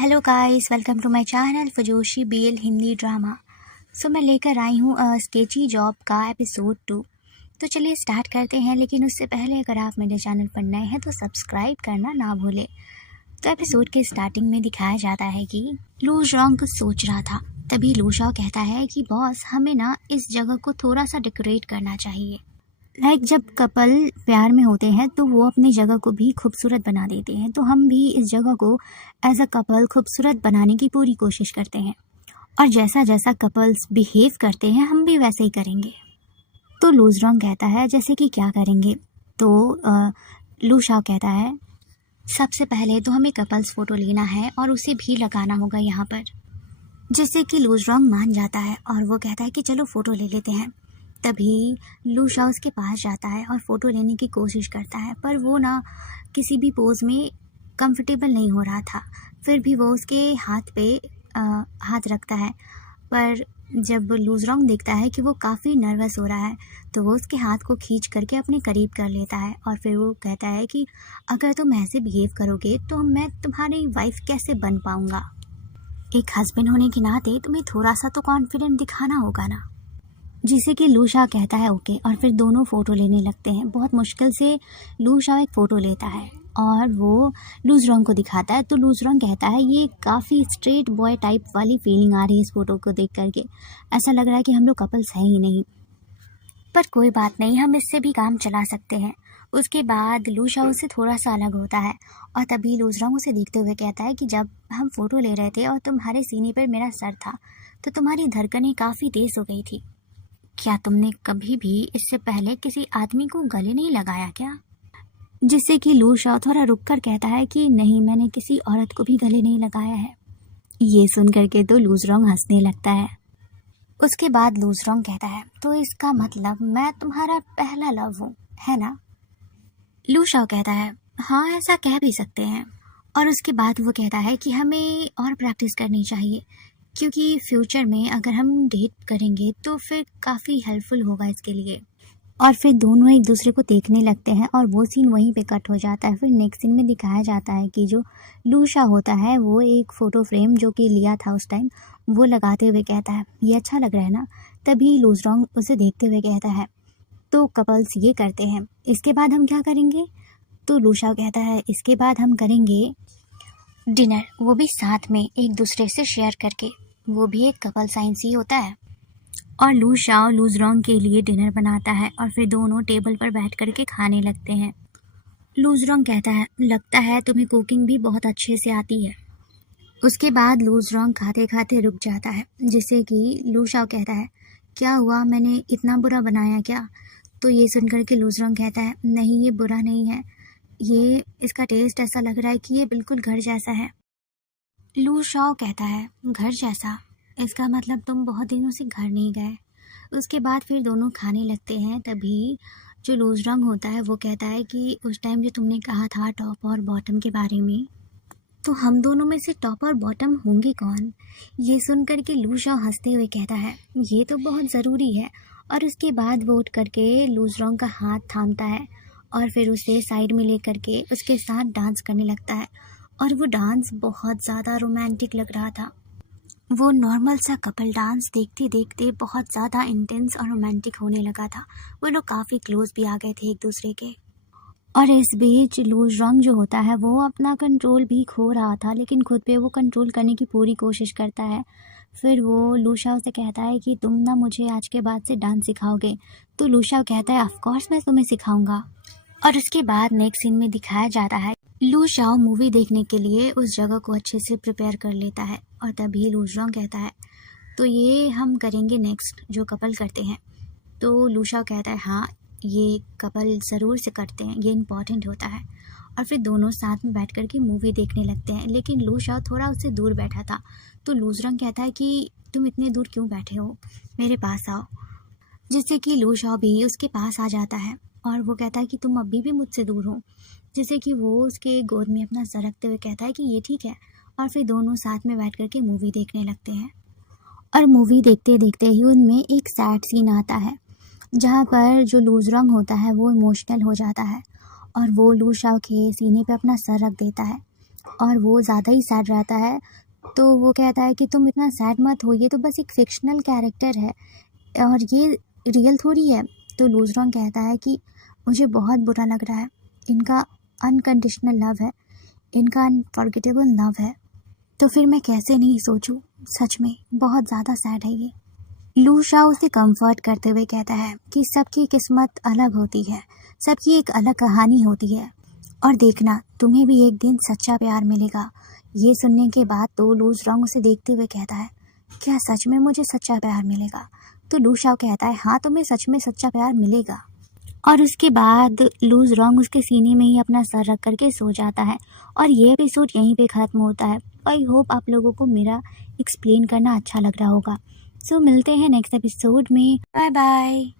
Hello guys, welcome to my channel फजोशी BL Hindi drama. मैं लेकर आई हूँ स्केची जॉब का एपिसोड 2। तो चलिए स्टार्ट करते हैं, लेकिन उससे पहले अगर आप मेरे चैनल पर नए हैं तो सब्सक्राइब करना ना भूलें। तो एपिसोड के स्टार्टिंग में दिखाया जाता है कि लू जॉन्ग कुछ सोच रहा था। तभी लू शाओ कहता है कि बॉस, हमें ना इस जगह को थोड़ा सा डेकोरेट करना चाहिए। जब कपल प्यार में होते हैं तो वो अपनी जगह को भी खूबसूरत बना देते हैं, तो हम भी इस जगह को एज अ कपल खूबसूरत बनाने की पूरी कोशिश करते हैं और जैसा जैसा कपल्स बिहेव करते हैं हम भी वैसे ही करेंगे। तो लूजरॉन्ग कहता है जैसे कि क्या करेंगे। तो लू शाओ कहता है सबसे पहले तो हमें कपल्स फ़ोटो लेना है और उसे भी लगाना होगा यहाँ पर, जिससे कि लूजरॉन्ग मान जाता है और वो कहता है कि चलो फ़ोटो ले लेते हैं। तभी लू शाओ उसके पास जाता है और फ़ोटो लेने की कोशिश करता है, पर वो ना किसी भी पोज़ में कंफर्टेबल नहीं हो रहा था। फिर भी वो उसके हाथ पे हाथ रखता है, पर जब लूजरॉन्ग देखता है कि वो काफ़ी नर्वस हो रहा है तो वो उसके हाथ को खींच करके अपने करीब कर लेता है और फिर वो कहता है कि अगर तुम ऐसे बिहेव करोगे तो मैं तुम्हारी वाइफ कैसे बन पाऊँगा। एक हस्बैंड होने के नाते तुम्हें थोड़ा सा तो कॉन्फिडेंट दिखाना होगा ना। जिसे कि लू शाओ कहता है ओके, और फिर दोनों फ़ोटो लेने लगते हैं। बहुत मुश्किल से लू शाओ एक फ़ोटो लेता है और वो लूजरॉन्ग को दिखाता है। तो लूजरॉन्ग कहता है ये काफ़ी स्ट्रेट बॉय टाइप वाली फीलिंग आ रही है इस फ़ोटो को देख करके, ऐसा लग रहा है कि हम लोग कपल्स हैं ही नहीं। पर कोई बात नहीं, हम इससे भी काम चला सकते हैं। उसके बाद लू शाओ से थोड़ा सा अलग होता है और तभी लूजरॉन्ग उसे देखते हुए कहता है कि जब हम फ़ोटो ले रहे थे और तुम्हारे सीने पर मेरा सर था तो तुम्हारी धड़कनें काफ़ी तेज़ हो गई थी। क्या तुमने कभी भी इससे पहले किसी आदमी को गले नहीं लगाया क्या? जिससे कि लू शाओ थोड़ा रुक कर कहता है कि नहीं, मैंने किसी औरत को भी गले नहीं लगाया है। ये सुन करके तो लूजरॉन्ग हंसने लगता है। उसके बाद लूजरॉन्ग कहता है तो इसका मतलब मैं तुम्हारा पहला लव हूँ, है ना? लू शाओ कहता है हाँ, ऐसा कह भी सकते हैं। और उसके बाद वो कहता है कि हमें और प्रैक्टिस करनी चाहिए, क्योंकि फ्यूचर में अगर हम डेट करेंगे तो फिर काफ़ी हेल्पफुल होगा इसके लिए। और फिर दोनों एक दूसरे को देखने लगते हैं और वो सीन वहीं पे कट हो जाता है। फिर नेक्स्ट सीन में दिखाया जाता है कि जो लू शाओ होता है वो एक फ़ोटो फ्रेम जो कि लिया था उस टाइम, वो लगाते हुए कहता है ये अच्छा लग रहा है ना। तभी लूजरॉन्ग उसे देखते हुए कहता है तो कपल्स ये करते हैं, इसके बाद हम क्या करेंगे? तो लू शाओ कहता है इसके बाद हम करेंगे डिनर, वो भी साथ में एक दूसरे से शेयर करके। वो भी एक कपल साइंस ही होता है। और लू शाओ लूजरॉन्ग के लिए डिनर बनाता है और फिर दोनों टेबल पर बैठ करके खाने लगते हैं। लूजरॉन्ग कहता है लगता है तुम्हें कुकिंग भी बहुत अच्छे से आती है। उसके बाद लूजरॉन्ग खाते खाते रुक जाता है, जिससे कि लू शाओ कहता है क्या हुआ, मैंने इतना बुरा बनाया क्या? तो ये सुनकर के लूजरॉन्ग कहता है नहीं, ये बुरा नहीं है, ये इसका टेस्ट ऐसा लग रहा है कि ये बिल्कुल घर जैसा है। लू शाओ कहता है घर जैसा? इसका मतलब तुम बहुत दिनों से घर नहीं गए। उसके बाद फिर दोनों खाने लगते हैं। तभी जो लूजरॉन्ग होता है वो कहता है कि उस टाइम जो तुमने कहा था टॉप और बॉटम के बारे में, तो हम दोनों में से टॉप और बॉटम होंगे कौन? ये सुनकर के लू शाओ हंसते हुए कहता है ये तो बहुत ज़रूरी है। और उसके बाद वो उठ करके लूजरॉन्ग का हाथ थामता है और फिर उसे साइड में ले करके उसके साथ डांस करने लगता है। और वो डांस बहुत ज़्यादा रोमांटिक लग रहा था। वो नॉर्मल सा कपल डांस देखते देखते बहुत ज़्यादा इंटेंस और रोमांटिक होने लगा था। वो लोग काफ़ी क्लोज भी आ गए थे एक दूसरे के। और इस बीच लूजरॉन्ग जो होता है वो अपना कंट्रोल भी खो रहा था, लेकिन खुद पे वो कंट्रोल करने की पूरी कोशिश करता है। फिर वो लू शाओ से कहता है कि तुम ना मुझे आज के बाद से डांस सिखाओगे? तो लू शाओ कहता है ऑफ कोर्स मैं तुम्हें सिखाऊंगा। और उसके बाद नेक्स्ट सीन में दिखाया जाता है लू शाओ मूवी देखने के लिए उस जगह को अच्छे से प्रिपेयर कर लेता है। और तभी लूजरॉन्ग कहता है तो ये हम करेंगे नेक्स्ट जो कपल करते हैं। तो लू शाओ कहता है हाँ, ये कपल ज़रूर से करते हैं, ये इम्पॉर्टेंट होता है। और फिर दोनों साथ में बैठ कर के मूवी देखने लगते हैं, लेकिन लू शाओ थोड़ा उससे दूर बैठा था। तो लूजरॉन्ग कहता है कि तुम इतने दूर क्यों बैठे हो, मेरे पास आओ। जिससे कि लू शाओ भी उसके पास आ जाता है और वो कहता है कि तुम अभी भी मुझसे दूर हो। जिससे कि वो उसके गोद में अपना सर रखते हुए कहता है कि ये ठीक है। और फिर दोनों साथ में बैठ करके मूवी देखने लगते हैं। और मूवी देखते देखते ही उनमें एक सैड सीन आता है, जहाँ पर जो लूजरॉन्ग होता है वो इमोशनल हो जाता है और वो लू शाओ के सीने पे अपना सर रख देता है। और वो ज़्यादा ही सैड रहता है। तो वो कहता है कि तुम इतना सैड मत हो, ये तो बस एक फिक्शनल कैरेक्टर है और ये रियल थोड़ी है। तो लूज़रॉन्ग कहता है कि मुझे बहुत बुरा लग रहा है, इनका अनकंडीशनल लव है, इनका अनफॉरगेटेबल लव है, तो फिर मैं कैसे नहीं सोचूं। सच में बहुत ज़्यादा सैड है ये। लू शाह उसे कंफर्ट करते हुए कहता है कि सबकी किस्मत अलग होती है, सबकी एक अलग कहानी होती है, और देखना तुम्हें भी एक दिन सच्चा प्यार मिलेगा। ये सुनने के बाद तो लूज रॉन्ग उसे देखते हुए कहता है, क्या सच में मुझे सच्चा प्यार मिलेगा? तो लू शाह कहता है, हाँ तुम्हें सच में सच्चा प्यार मिलेगा। और उसके बाद लूज रॉन्ग उसके सीने में ही अपना सर रख करके सो जाता है और ये एपिसोड यहीं पे ख़त्म होता है। आई होप आप लोगों को मेरा एक्सप्लेन करना अच्छा लग रहा होगा। सो मिलते हैं नेक्स्ट एपिसोड में। Bye bye.